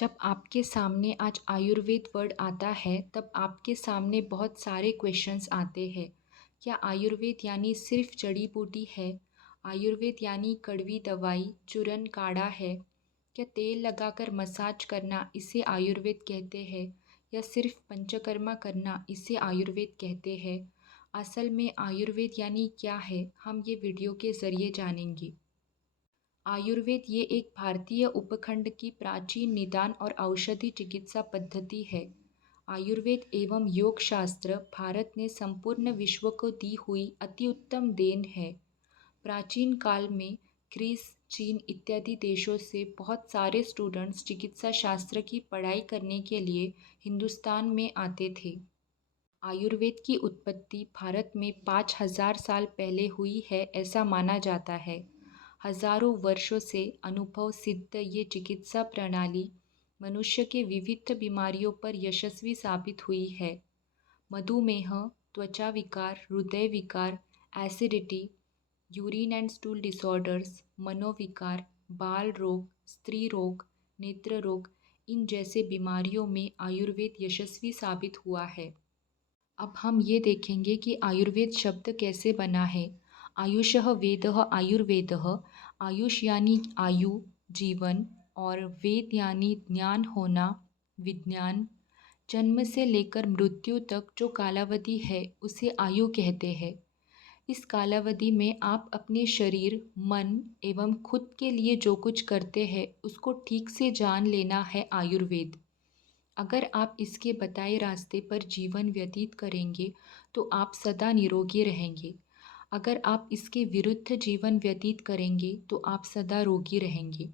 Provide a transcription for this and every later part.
जब आपके सामने आज आयुर्वेद वर्ड आता है तब आपके सामने बहुत सारे क्वेश्चंस आते हैं। क्या आयुर्वेद यानी सिर्फ जड़ी बूटी है? आयुर्वेद यानी कड़वी दवाई, चूरन काढ़ा है? क्या तेल लगाकर मसाज करना इसे आयुर्वेद कहते हैं? या सिर्फ पंचकर्मा करना इसे आयुर्वेद कहते हैं? असल में आयुर्वेद यानी क्या है, हम ये वीडियो के ज़रिए जानेंगे। आयुर्वेद ये एक भारतीय उपखंड की प्राचीन निदान और औषधि चिकित्सा पद्धति है। आयुर्वेद एवं योग शास्त्र भारत ने संपूर्ण विश्व को दी हुई अति उत्तम देन है। प्राचीन काल में ग्रीस, चीन इत्यादि देशों से बहुत सारे स्टूडेंट्स चिकित्सा शास्त्र की पढ़ाई करने के लिए हिंदुस्तान में आते थे। आयुर्वेद की उत्पत्ति भारत में 5000 साल पहले हुई है ऐसा माना जाता है। हजारों वर्षों से अनुभव सिद्ध ये चिकित्सा प्रणाली मनुष्य के विविध बीमारियों पर यशस्वी साबित हुई है। मधुमेह, त्वचा विकार, हृदय विकार, acidity, urine and stool disorders, मनोविकार, बाल रोग, स्त्री रोग, नेत्र रोग, इन जैसे बीमारियों में आयुर्वेद यशस्वी साबित हुआ है। अब हम ये देखेंगे कि आयुर्वेद शब्द कैसे बना है। आयुषः वेदः आयुर्वेदः। आयुष यानी आयु, जीवन, और वेद यानी ज्ञान होना, विज्ञान। जन्म से लेकर मृत्यु तक जो कालावधि है उसे आयु कहते हैं। इस कालावधि में आप अपने शरीर, मन एवं खुद के लिए जो कुछ करते हैं उसको ठीक से जान लेना है आयुर्वेद। अगर आप इसके बताए रास्ते पर जीवन व्यतीत करेंगे तो आप सदा निरोगी रहेंगे। अगर आप इसके विरुद्ध जीवन व्यतीत करेंगे तो आप सदा रोगी रहेंगे।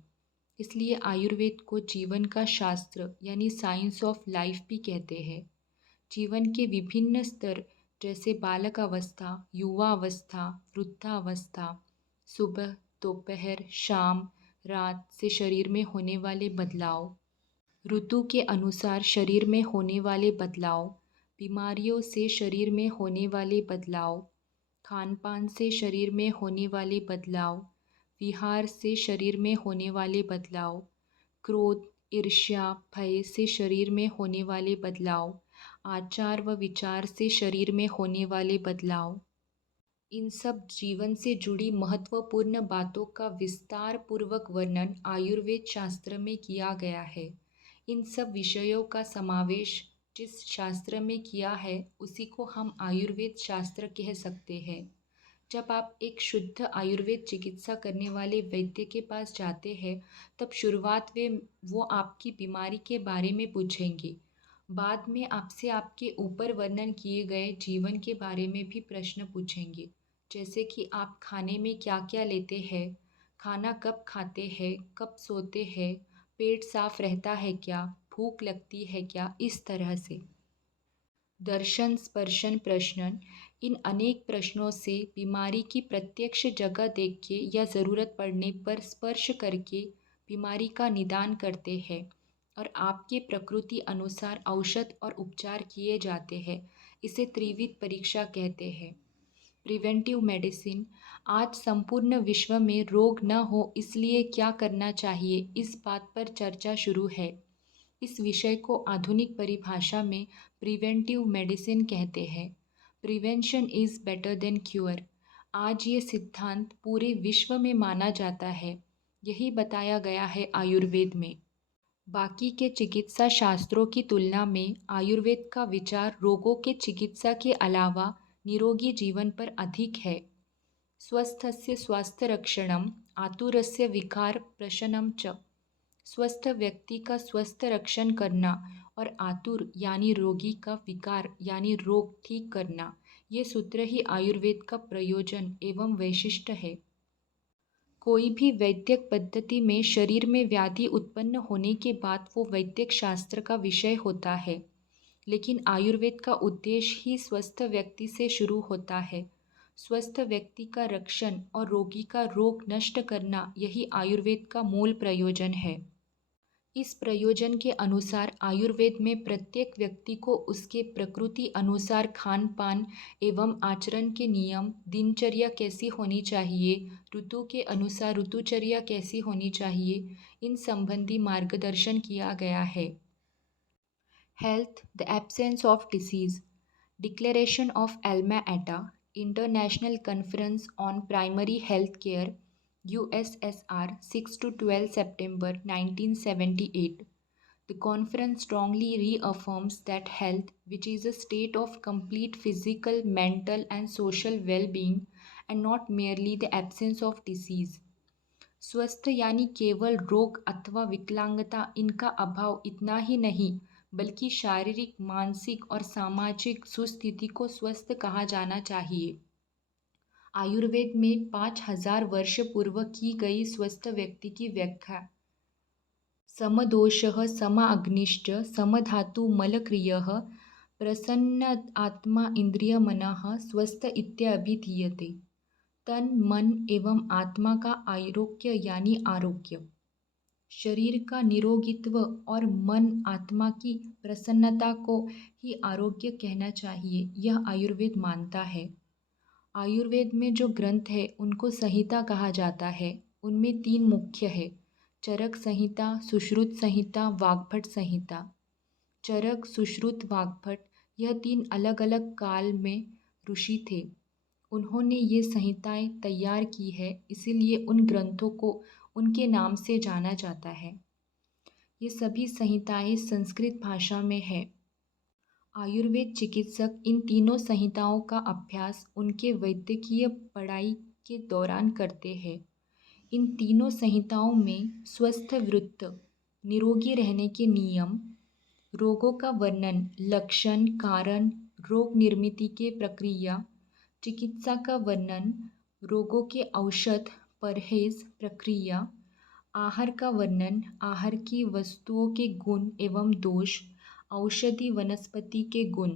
इसलिए आयुर्वेद को जीवन का शास्त्र यानी साइंस ऑफ लाइफ भी कहते हैं। जीवन के विभिन्न स्तर जैसे बालक अवस्था, युवा अवस्था, वृद्धावस्था, सुबह, दोपहर, शाम, रात से शरीर में होने वाले बदलाव, ऋतु के अनुसार शरीर में होने वाले बदलाव, बीमारियों से शरीर में होने वाले बदलाव, खान पान से शरीर में होने वाले बदलाव, विहार से शरीर में होने वाले बदलाव, क्रोध, ईर्ष्या, भय से शरीर में होने वाले बदलाव, आचार व विचार से शरीर में होने वाले बदलाव, इन सब जीवन से जुड़ी महत्वपूर्ण बातों का विस्तार पूर्वक वर्णन आयुर्वेद शास्त्र में किया गया है। इन सब विषयों का समावेश जिस शास्त्र में किया है उसी को हम आयुर्वेद शास्त्र कह सकते हैं। जब आप एक शुद्ध आयुर्वेद चिकित्सा करने वाले वैद्य के पास जाते हैं तब शुरुआत में वो आपकी बीमारी के बारे में पूछेंगे। बाद में आपसे आपके ऊपर वर्णन किए गए जीवन के बारे में भी प्रश्न पूछेंगे, जैसे कि आप खाने में क्या क्या लेते हैं, खाना कब खाते हैं, कब सोते हैं, पेट साफ रहता है क्या, भूख लगती है क्या, इस तरह से। दर्शन स्पर्शन प्रश्न, इन अनेक प्रश्नों से बीमारी की प्रत्यक्ष जगह देख के या ज़रूरत पड़ने पर स्पर्श करके बीमारी का निदान करते हैं और आपके प्रकृति अनुसार औषध और उपचार किए जाते हैं। इसे त्रिविध परीक्षा कहते हैं। प्रिवेंटिव मेडिसिन, आज संपूर्ण विश्व में रोग न हो इसलिए क्या करना चाहिए इस बात पर चर्चा शुरू है। इस विषय को आधुनिक परिभाषा में प्रिवेंटिव मेडिसिन कहते हैं। Prevention is better than cure. आज ये सिद्धांत पूरे विश्व में माना जाता है। यही बताया गया है आयुर्वेद में। बाकी के चिकित्सा शास्त्रों की तुलना में आयुर्वेद का विचार रोगों के चिकित्सा के अलावा निरोगी जीवन पर अधिक है। स्वस्थस्य स्वास्थ्यरक्षणम, आतुरस्य विकार प्रशमनम च। स्वस्थ व्यक्ति का स्वस्थ रक्षण करना और आतुर यानी रोगी का विकार यानी रोग ठीक करना, ये सूत्र ही आयुर्वेद का प्रयोजन एवं वैशिष्ट्य है। कोई भी वैद्यक पद्धति में शरीर में व्याधि उत्पन्न होने के बाद वो वैद्यक शास्त्र का विषय होता है, लेकिन आयुर्वेद का उद्देश्य ही स्वस्थ व्यक्ति से शुरू होता है। स्वस्थ व्यक्ति का रक्षण और रोगी का रोग नष्ट करना, यही आयुर्वेद का मूल प्रयोजन है। इस प्रयोजन के अनुसार आयुर्वेद में प्रत्येक व्यक्ति को उसके प्रकृति अनुसार खान पान एवं आचरण के नियम, दिनचर्या कैसी होनी चाहिए, ऋतु के अनुसार ऋतुचर्या कैसी होनी चाहिए, इन संबंधी मार्गदर्शन किया गया है। Health, the absence of disease. Declaration of Alma Ata, international conference on primary health care, USSR, 6 to 12 September 1978. The conference strongly reaffirms that health, which is a state of complete physical, mental, and social well being, and not merely the absence of disease. स्वस्थ यानी केवल रोग अथवा विकलांगता, इनका अभाव इतना ही नहीं बल्कि शारीरिक, मानसिक और सामाजिक सुस्थिति को स्वस्थ कहा जाना चाहिए। आयुर्वेद में 5000 वर्ष पूर्व की गई स्वस्थ व्यक्ति की व्याख्या समदोषः समाग्निश्च समधातुमलक्रियः प्रसन्न आत्मा इंद्रियमनः स्वस्थ इत्यभिधीयते। तन, मन एवं आत्मा का आरोग्य यानी आरोग्य, शरीर का निरोगित्व और मन आत्मा की प्रसन्नता को ही आरोग्य कहना चाहिए, यह आयुर्वेद मानता है। आयुर्वेद में जो ग्रंथ है उनको संहिता कहा जाता है। उनमें 3 मुख्य है: चरक संहिता, सुश्रुत संहिता, वाग्भट संहिता। चरक, सुश्रुत, वाग्भट यह 3 अलग अलग काल में ऋषि थे। उन्होंने ये संहिताएं तैयार की है, इसीलिए उन ग्रंथों को उनके नाम से जाना जाता है। ये सभी संहिताएं संस्कृत भाषा में है। आयुर्वेद चिकित्सक इन तीनों संहिताओं का अभ्यास उनके वैद्यकीय पढ़ाई के दौरान करते हैं। इन तीनों संहिताओं में स्वस्थ वृत्त, निरोगी रहने के नियम, रोगों का वर्णन, लक्षण, कारण, रोग निर्मिति के प्रक्रिया, चिकित्सा का वर्णन, रोगों के औषध, परहेज, प्रक्रिया, आहार का वर्णन, आहार की वस्तुओं के गुण एवं दोष, औषधि वनस्पति के गुण।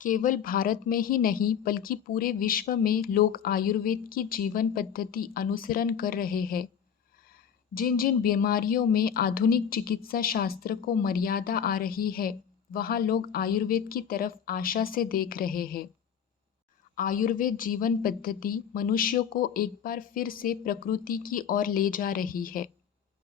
केवल भारत में ही नहीं बल्कि पूरे विश्व में लोग आयुर्वेद की जीवन पद्धति अनुसरण कर रहे हैं। जिन जिन बीमारियों में आधुनिक चिकित्सा शास्त्र को मर्यादा आ रही है, वहाँ लोग आयुर्वेद की तरफ आशा से देख रहे हैं। आयुर्वेद जीवन पद्धति मनुष्यों को एक बार फिर से प्रकृति की ओर ले जा रही है।